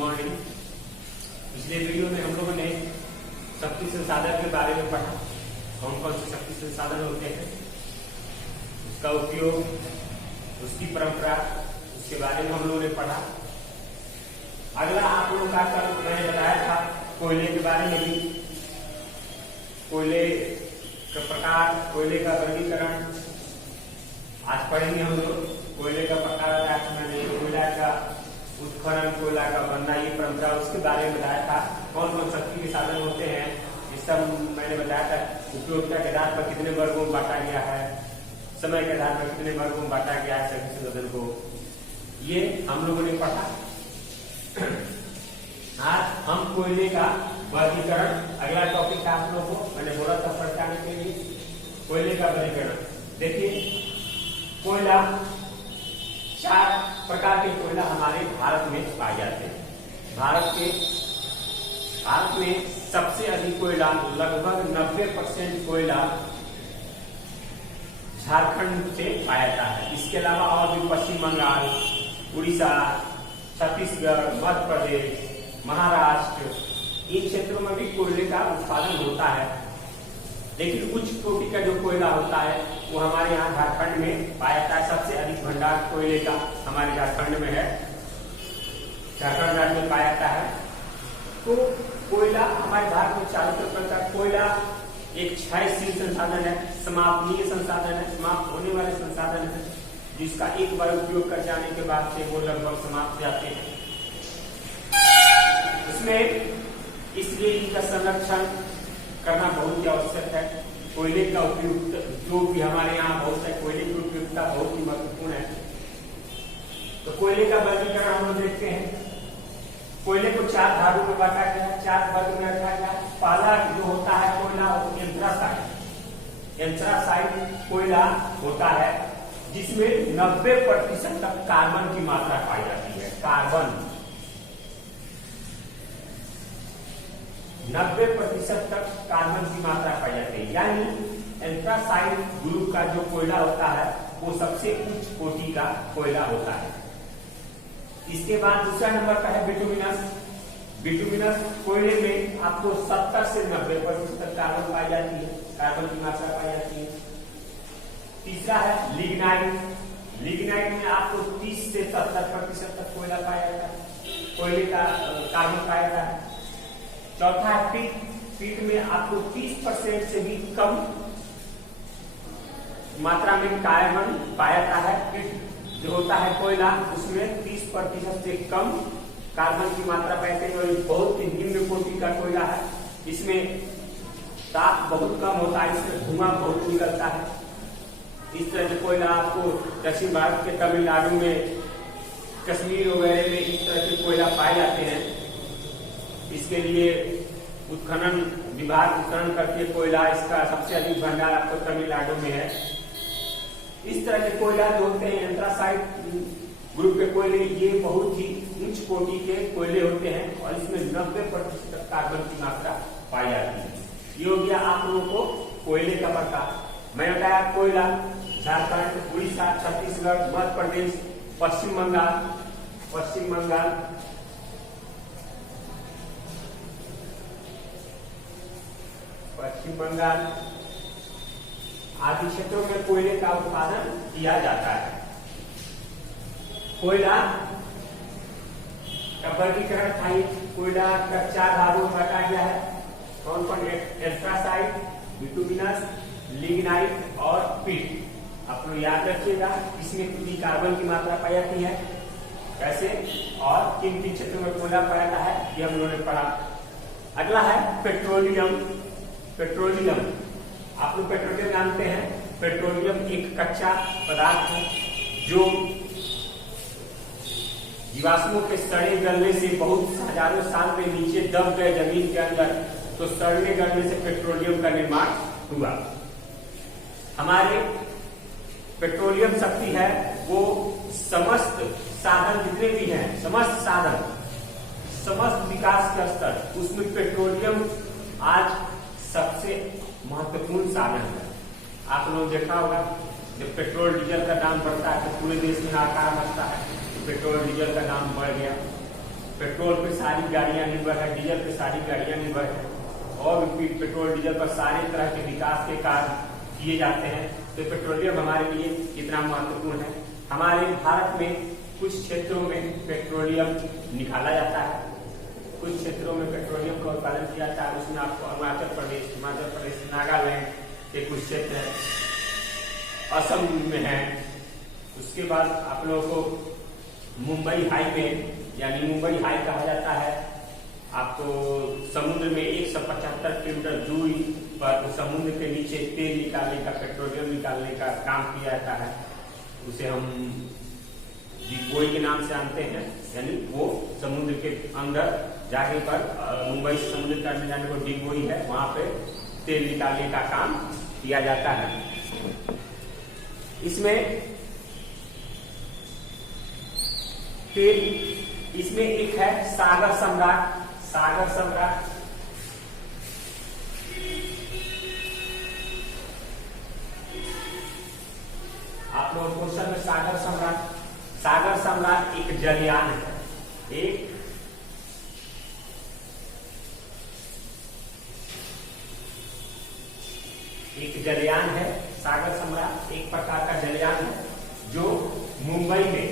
Morning. पिछले video में हम लोगों ने शक्ति संसाधन के बारे में पढ़ा, कौन कौन से शक्ति संसाधन होते हैं, उसका उपयोग, उसकी परंपरा, उसके बारे में हम लोगों ने पढ़ा। अगला आप लोगों का कल मैंने बताया था कोयले के बारे में भी, कोयले का प्रकार, कोयले का वर्गीकरण आज पढ़ेंगे हम लोग। कोयले का प्रकार, कोयला का उत्खनन, कोयला का बनना, ये परंपरा, उसके बारे में बताया था। कौन कौन शक्ति के साधन होते हैं ये सब मैंने बताया था। उपयोगिता के आधार पर कितने वर्गों में बांटा गया है, समय के आधार पर कितने वर्गों में बांटा गया है शक्ति संसाधन को, ये हम लोगों ने पढ़ा। आज हम कोयले का वर्गीकरण, अगला टॉपिक था आप लोगों को मैंने बोला था पढ़ाने के लिए, कोयले का वर्गीकरण। देखिए कोयला, 4 प्रकार के कोयला हमारे भारत में पाए जाते हैं। भारत में सबसे अधिक कोयला, लगभग 90% कोयला झारखंड से पाया जाता है। इसके अलावा और भी पश्चिम बंगाल, उड़ीसा, छत्तीसगढ़, मध्य प्रदेश, महाराष्ट्र, इन क्षेत्रों में भी कोयले का उत्पादन होता है। लेकिन उच्च कोटि का जो कोयला होता है वो हमारे यहाँ झारखंड में पाया जाता है। सबसे अधिक भंडार कोयले का हमारे झारखंड में है, झारखंड राज्य में पाया जाता है। तो कोयला हमारे भारत में 4 प्रकार का कोयला एक क्षयशील संसाधन है, समापनीय संसाधन है, समाप्त होने वाले संसाधन है, जिसका एक बार उपयोग कर जाने के बाद से वो लगभग समाप्त हो जाते हैं। इसमें इसलिए इनका संरक्षण करना बहुत ही आवश्यक है। कोयले का उपयोग जो भी हमारे यहाँ बहुत है, कोयले की उपयोगिता बहुत ही महत्वपूर्ण है। तो कोयले का वर्गीकरण हम लोग देखते हैं। कोयले को 4 भागों में बांटा गया, 4 वर्ग में रखा गया। पहला जो होता है कोयला, एंथ्रासाइट। एंथ्रासाइट कोयला होता है जिसमें 90% तक कार्बन की मात्रा पाई जाती है। कार्बन 90% तक कार्बन की मात्रा पाई जाती है। यानी एंथ्रासाइट ग्रुप का जो कोयला होता है वो सबसे उच्च कोटि का कोयला होता है। इसके बाद दूसरा नंबर का है बिटुमिनस। बिटुमिनस कोयले में आपको 70 से 90% तक कार्बन पाई जाती है, कार्बन की मात्रा पाई जाती है। तीसरा है लिग्नाइट। लिग्नाइट में आपको 30 से 70% तक कोयला पाया जाता है, कोयले का कार्बन पाया जाता है। चौथा है पीट। पीट में आपको 30% से भी कम मात्रा में कार्बन पाया जाता है। पीट जो होता है कोयला, उसमें 30% से कम कार्बन की मात्रा पाते हैं और बहुत ही निम्न कोटि का कोयला है। इसमें ताप बहुत कम होता है, इसमें धुआं बहुत निकलता है। इस तरह के कोयला आपको दक्षिण भारत के तमिलनाडु में, कश्मीर वगैरह में इस तरह के कोयला पाए जाते हैं। इसके लिए उत्खनन विभाग उत्खनन करके कोयला, इसका सबसे अधिक भंडार आपको तमिलनाडु में है। इस तरह के कोयला जो होते हैं एंथ्रासाइट ग्रुप के कोयले, ये बहुत ही उच्च कोटि के कोयले होते हैं और इसमें 90% तक कार्बन की मात्रा पाई जाती है। ये हो गया आप लोगों को कोयले का प्रकार। मैं बताया कोयला झारखंड, उड़ीसा, छत्तीसगढ़, मध्य प्रदेश, पश्चिम बंगाल आदि क्षेत्रों में कोयले का उत्पादन किया जाता है। कोयला का वर्गीकरण था, कोयला का 4 भागों में बांटा गया है। कौन कौन? एंथ्रासाइट, बिटुमिनस, लिग्नाइट और पीट। आप लोग याद रखिएगा इसमें कितनी कार्बन की मात्रा पाई जाती है, कैसे और किन किन क्षेत्रों में कोयला पाया जाता है, ये हम लोगों ने पढ़ा। अगला है पेट्रोलियम। पेट्रोलियम, आप लोग पेट्रोलियम जानते हैं। पेट्रोलियम एक कच्चा पदार्थ है जो जीवाश्मों के सड़े गलने से बहुत हजारों साल में नीचे दब गए जमीन के अंदर, तो सड़ने गलने से पेट्रोलियम का निर्माण हुआ। हमारे पेट्रोलियम शक्ति है वो समस्त साधन जितने भी हैं, समस्त साधन, समस्त विकास का स्तर, उसमें पेट्रोलियम आज सबसे महत्वपूर्ण साधन है। आप लोग देखा होगा जब पेट्रोल डीजल का दाम बढ़ता है तो पूरे देश में हाहाकार मचता है, तो पेट्रोल डीजल का दाम बढ़ गया। पेट्रोल पे सारी गाड़ियां निर्भर है, डीजल पे सारी गाड़ियां निर्भर है, और भी पेट्रोल डीजल पर सारे तरह के विकास के कार्य किए जाते हैं। तो पेट्रोलियम हमारे लिए कितना महत्वपूर्ण है। हमारे भारत में कुछ क्षेत्रों में पेट्रोलियम निकाला जाता है, कुछ क्षेत्रों में पेट्रोलियम का उत्पादन किया जाता है। उसमें आपको अरुणाचल प्रदेश, हिमाचल प्रदेश, नागालैंड के कुछ क्षेत्र है, असम में है। उसके बाद आप लोगों को मुंबई हाई में, यानी मुंबई हाई कहा जाता है। आपको समुद्र में 175 किलोमीटर दूरी पर समुद्र के नीचे तेल निकालने का, पेट्रोलियम निकालने का काम किया जाता है। उसे हम डिगबोई के नाम से जानते हैं, यानी वो समुद्र के अंदर जाने पर, मुंबई से समुद्र के अंदर जाने को डिगबोई है, वहां पे तेल निकालने का काम किया जाता है। इसमें एक है सागर सम्राट। सागर सम्राट आप लोग क्वेश्चन में सागर सम्राट एक जलयान है, एक जलयान है। सागर सम्राट एक प्रकार का जलयान है जो मुंबई में,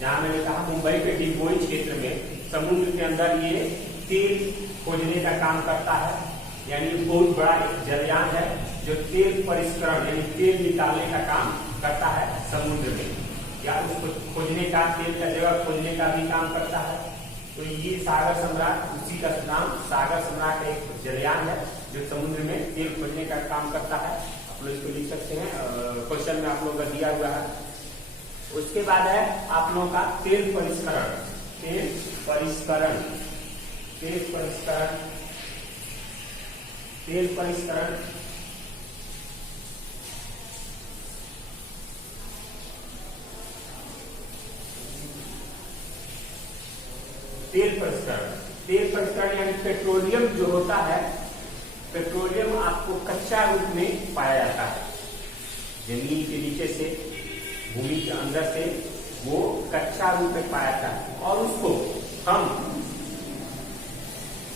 जहां मैंने कहा मुंबई के डिगबोई क्षेत्र में समुद्र के अंदर ये तेल खोजने का काम करता है। यानी बहुत बड़ा एक जलयान है जो तेल परिष्करण यानी तेल निकालने का काम करता है समुद्र में, या उसको खोजने का, तेल का जगह खोजने का भी काम करता है। तो ये सागर सम्राट, उसी का नाम सागर सम्राट एक जलयान है जो समुद्र में तेल खोजने का काम करता है। आप लोग इसको लिख सकते हैं, क्वेश्चन में आप लोगों का दिया हुआ है। उसके बाद है आप लोगों का तेल परिष्करण। तेल परिष्करण यानी पेट्रोलियम जो होता है, पेट्रोलियम आपको कच्चा रूप में पाया जाता है। जमीन के नीचे से, भूमि के अंदर से वो कच्चा रूप में पाया जाता है, और उसको हम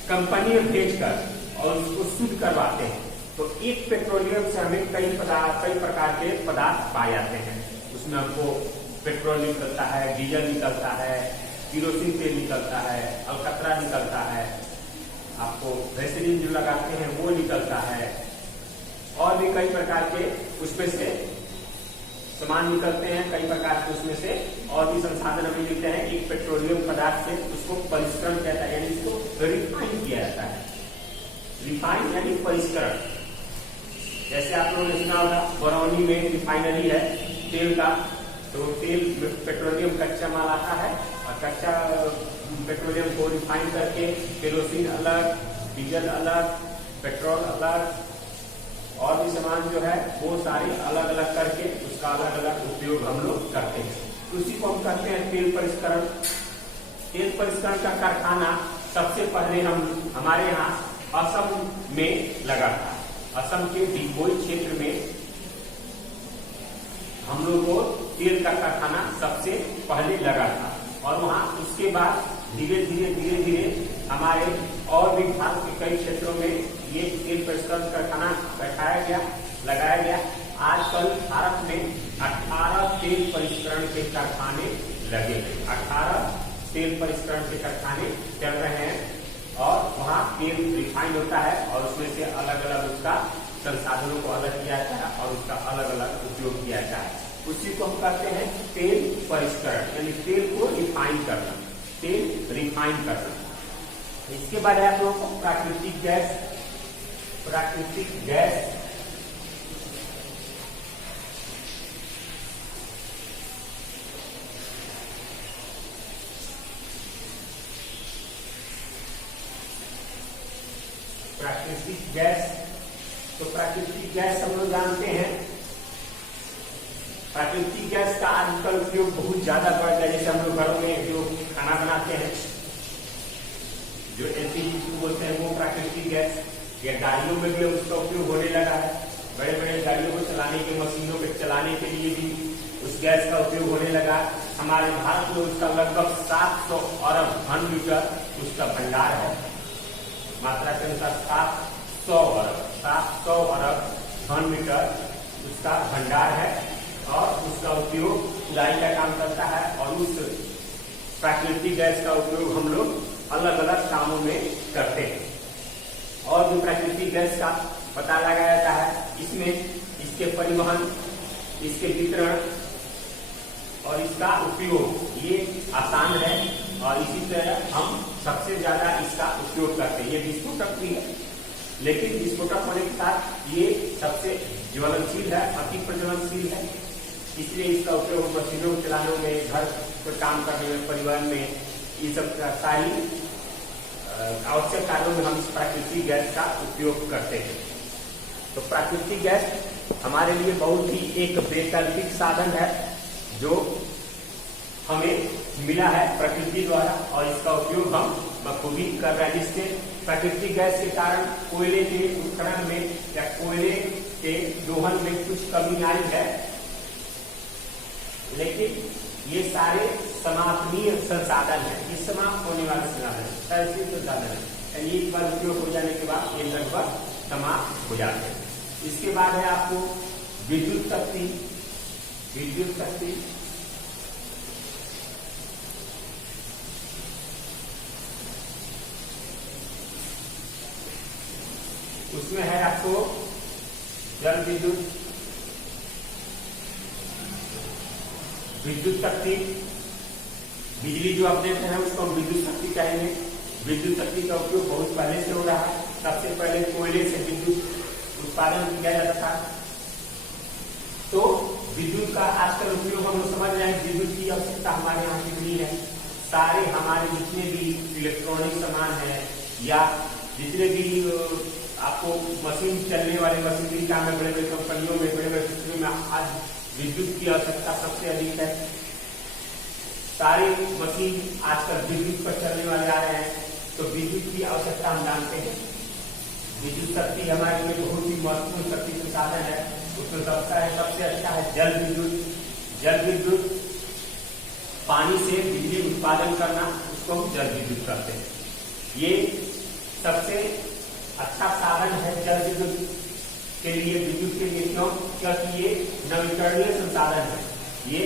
कंपनी में भेजकर और उसको शुद्ध करवाते हैं। तो एक पेट्रोलियम से हमें कई प्रकार के पदार्थ पाए जाते हैं। उसमें हमको पेट्रोल निकलता है, डीजल निकलता है, किरोसिन तेल निकलता है, अलकतरा निकलता है, आपको वैसलीन जो लगाते हैं वो निकलता है, और भी कई प्रकार के उसमें से सामान निकलते हैं, कई प्रकार के उसमें से और भी संसाधन हमें मिलते हैं। एक पेट्रोलियम पदार्थ से उसको परिष्करण कहता है, यानी इसको रिफाइन किया जाता है। रिफाइन यानी परिष्करण। जैसे आप लोगों ने सुना होगा बरौनी में रिफाइनरी है तेल का, तो तेल पेट्रोलियम कच्चा माल आता है, और कच्चा पेट्रोलियम को रिफाइन करके केरोसिन अलग, डीजल अलग, पेट्रोल अलग, और भी सामान जो है वो सारे अलग अलग करके उसका अलग अलग उपयोग हम लोग करते हैं। उसी को हम कहते हैं तेल परिष्करण। तेल परिष्करण का कारखाना सबसे पहले हमारे यहाँ असम में लगा था। असम के डिगबोई क्षेत्र में हम लोग को तेल का कारखाना सबसे पहले लगा था, और वहां उसके बाद धीरे धीरे हमारे और भी भारत के कई क्षेत्रों में ये तेल परिष्करण कारखाना लगाया गया। आजकल भारत में 18 तेल परिष्करण के कारखाने लगे हैं। 18 तेल परिष्करण के कारखाने चल रहे हैं, और वहाँ तेल रिफाइन होता है, और उसमें से अलग अलग उसका संसाधनों को अलग किया जाता है और उसका अलग अलग उपयोग किया जाता है। उसी को हम कहते हैं तेल परिष्करण, यानी तेल को रिफाइन करना, तेल रिफाइन करना। इसके बाद आप लोगों को प्राकृतिक गैस। प्राकृतिक गैस तो प्राकृतिक गैस हम लोग जानते हैं। प्राकृतिक गैस का आजकल उपयोग बहुत ज्यादा बढ़ गया। जैसे हम लोग घरों में जो खाना बनाते हैं, जो एलपीजी बोलते हैं, वो प्राकृतिक गैस, या गाड़ियों में भी उसका उपयोग होने लगा है। बड़े बड़े गाड़ियों को चलाने के, मशीनों को चलाने के लिए भी उस गैस का उपयोग होने लगा। हमारे भारत में उसका लगभग 700 अरब घन मीटर उसका भंडार है। मात्रा के अनुसार 700 अरब घन मीटर उसका भंडार है और उसका उपयोग खुदाई का काम करता है। और उस प्राकृतिक गैस का उपयोग हम लोग अलग अलग कामों में करते हैं। और जो प्राकृतिक गैस का पता लगाया जाता है, इसमें इसके परिवहन, इसके वितरण और इसका उपयोग ये आसान है। और इसी तरह हम सबसे ज्यादा इसका उपयोग करते हैं। ये विस्फोटक भी है, लेकिन विस्फोटक होने के साथ ये सबसे ज्वलनशील है, अति प्रज्वलनशील है। इसलिए इसका उपयोग मशीनों को चलाने में, घर पर काम करने में, परिवहन में, ये सब सारी आवश्यक कार्यों में हम इस प्राकृतिक गैस का उपयोग करते हैं। तो प्राकृतिक गैस हमारे लिए बहुत ही एक वैकल्पिक साधन है जो हमें मिला है प्रकृति द्वारा, और इसका उपयोग हम बखूबी कर रहे हैं। जिससे प्राकृतिक गैस के कारण कोयले के उत्खनन में या कोयले के दोहन में कुछ कमी आई है, लेकिन ये सारे समापनीय संसाधन है, ये समाप्त होने वाले संसाधन है। यानी एक बार उपयोग हो जाने के बाद ये लगभग समाप्त हो जाते हैं। इसके बाद है आपको विद्युत शक्ति। विद्युत शक्ति उसमें है आपको जल विद्युत, विद्युत शक्ति, बिजली जो आप देते हैं उसको हम विद्युत शक्ति कहेंगे। विद्युत शक्ति का उपयोग बहुत पहले से हो रहा है। सबसे पहले कोयले से विद्युत उत्पादन किया जाता था। तो विद्युत का आजकल उपयोग हम लोग समझ रहे हैं, विद्युत की आवश्यकता हमारे यहाँ कितनी है। सारे हमारे जितने भी इलेक्ट्रॉनिक सामान है या जितने भी आपको मशीन चलने वाले मशीनरी काम है, बड़े बड़े कंपनियों में, बड़े बड़े फैक्ट्रियों में आज विद्युत की आवश्यकता सबसे अधिक है। सारे मशीन आजकल विद्युत पर चलने वाले आ रहे हैं। तो विद्युत की आवश्यकता हम जानते हैं। विद्युत शक्ति हमारे लिए बहुत ही महत्वपूर्ण शक्ति संसाधन है। उसमें सबसे अच्छा है जल विद्युत। जल विद्युत पानी से बिजली उत्पादन करना, उसको हम जल विद्युत कहते हैं। ये सबसे अच्छा साधन है जल विद्युत के लिए, विद्युत के लिए। क्यों? क्योंकि ये नवीकरणीय संसाधन है, ये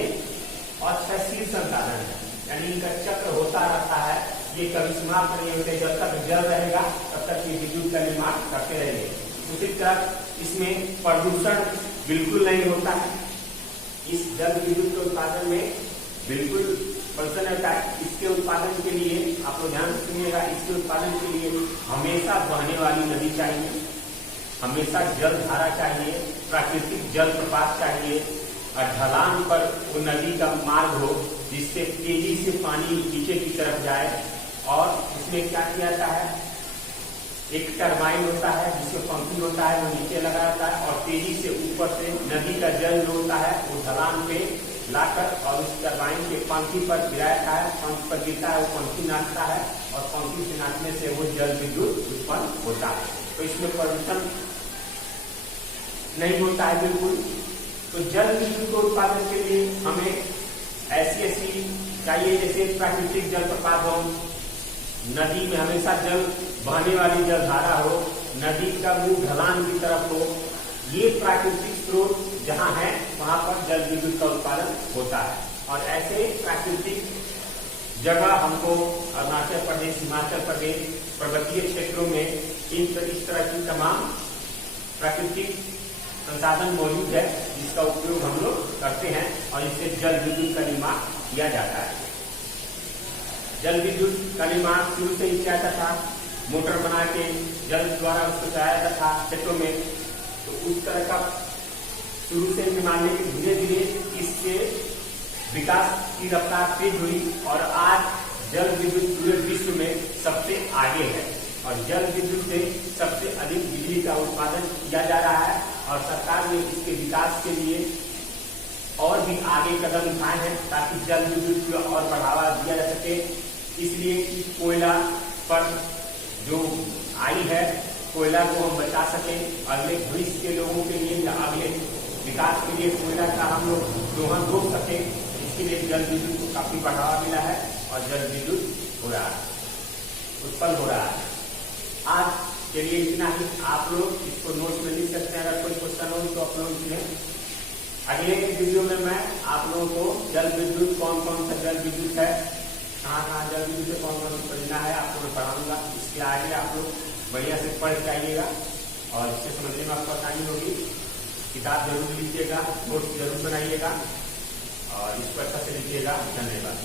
अक्षयशील संसाधन है। यानी इनका चक्र होता रहता है, ये कभी समाप्त नहीं होते। जब तक जल रहेगा तब तक ये विद्युत का निर्माण करते रहेंगे। दूसरी तरफ इसमें प्रदूषण बिल्कुल नहीं होता है। इस जल विद्युत के उत्पादन में बिल्कुल प्रदूषण रहता है। इसके उत्पादन के लिए आप लोग ध्यान सुनिएगा, इसके उत्पादन के लिए हमेशा बहने वाली नदी चाहिए, हमेशा जल धारा चाहिए, प्राकृतिक जल प्रपात चाहिए, और ढलान पर वो नदी का मार्ग हो जिससे तेजी से पानी नीचे की तरफ जाए। और इसमें क्या किया जाता है, एक टरबाइन होता है जिसमें पंखी होता है, वो नीचे लगा जाता है और तेजी से ऊपर से नदी का जल जो होता है वो ढलान पे लाकर और उस टरबाइन के पंखी पर गिराता है। पंख पर गिरता है, वो पंखी नाचता है और पंखी से नाचने से वो जल विद्युत उत्पन्न होता है। तो इसमें प्रदूषण नहीं होता है बिल्कुल। तो जल विद्युत के उत्पादन के लिए हमें ऐसी चाहिए जैसे प्राकृतिक जल प्रपात हो, नदी में हमेशा जल बहने वाली जल धारा हो, नदी का मुंह ढलान की तरफ हो। ये प्राकृतिक स्रोत जहाँ है वहां पर जल विद्युत का उत्पादन होता है। और ऐसे प्राकृतिक जगह हमको अरुणाचल प्रदेश, हिमाचल प्रदेश, पर्वतीय क्षेत्रों में इस तरह की तमाम प्राकृतिक संसाधन मौजूद है जिसका उपयोग हम लोग करते हैं और इससे जल विद्युत का निर्माण किया जाता है। जल विद्युत का निर्माण शुरू से ही किया जाता था, मोटर बना के जल द्वारा उसको चलाया जाता था खेतों में। तो उस तरह का शुरू से निर्माण के धीरे धीरे इसके विकास की रफ्तार तेज हुई और आज जल विद्युत पूरे विश्व में सबसे आगे है और जल विद्युत से सबसे अधिक बिजली का उत्पादन किया जा रहा है। और सरकार ने इसके विकास के लिए और भी आगे कदम उठाए हैं ताकि जल विद्युत को और बढ़ावा दिया जा सके। इसलिए कि कोयला पर जो आई है, कोयला को हम बचा सके, अगले भविष्य के लोगों के लिए या अगले विकास के लिए कोयला का हम लोग दोहन रोक सके। इसके इसीलिए जल विद्युत को काफी बढ़ावा मिला है और जल विद्युत हो रहा है, उत्पन्न हो रहा है। आज के लिए इतना ही। आप लोग इसको नोट्स में लिख सकते हैं, अगर कोई क्वेश्चन हो तो अपलोड कीजिए। अगले वीडियो में मैं आप लोगों को जल विद्युत, कौन कौन सा जल विद्युत है, कहाँ कहाँ जल विद्युत से कौन कौन सी परियोजना है, आपको मैं पढ़ाऊंगा। इसके आगे आप लोग बढ़िया से पढ़ के आइएगा और इससे समझने में आपको आसानी होगी। किताब जरूर लीजिएगा, नोट्स जरूर बनाइएगा और इसको अच्छा से लिखिएगा। धन्यवाद।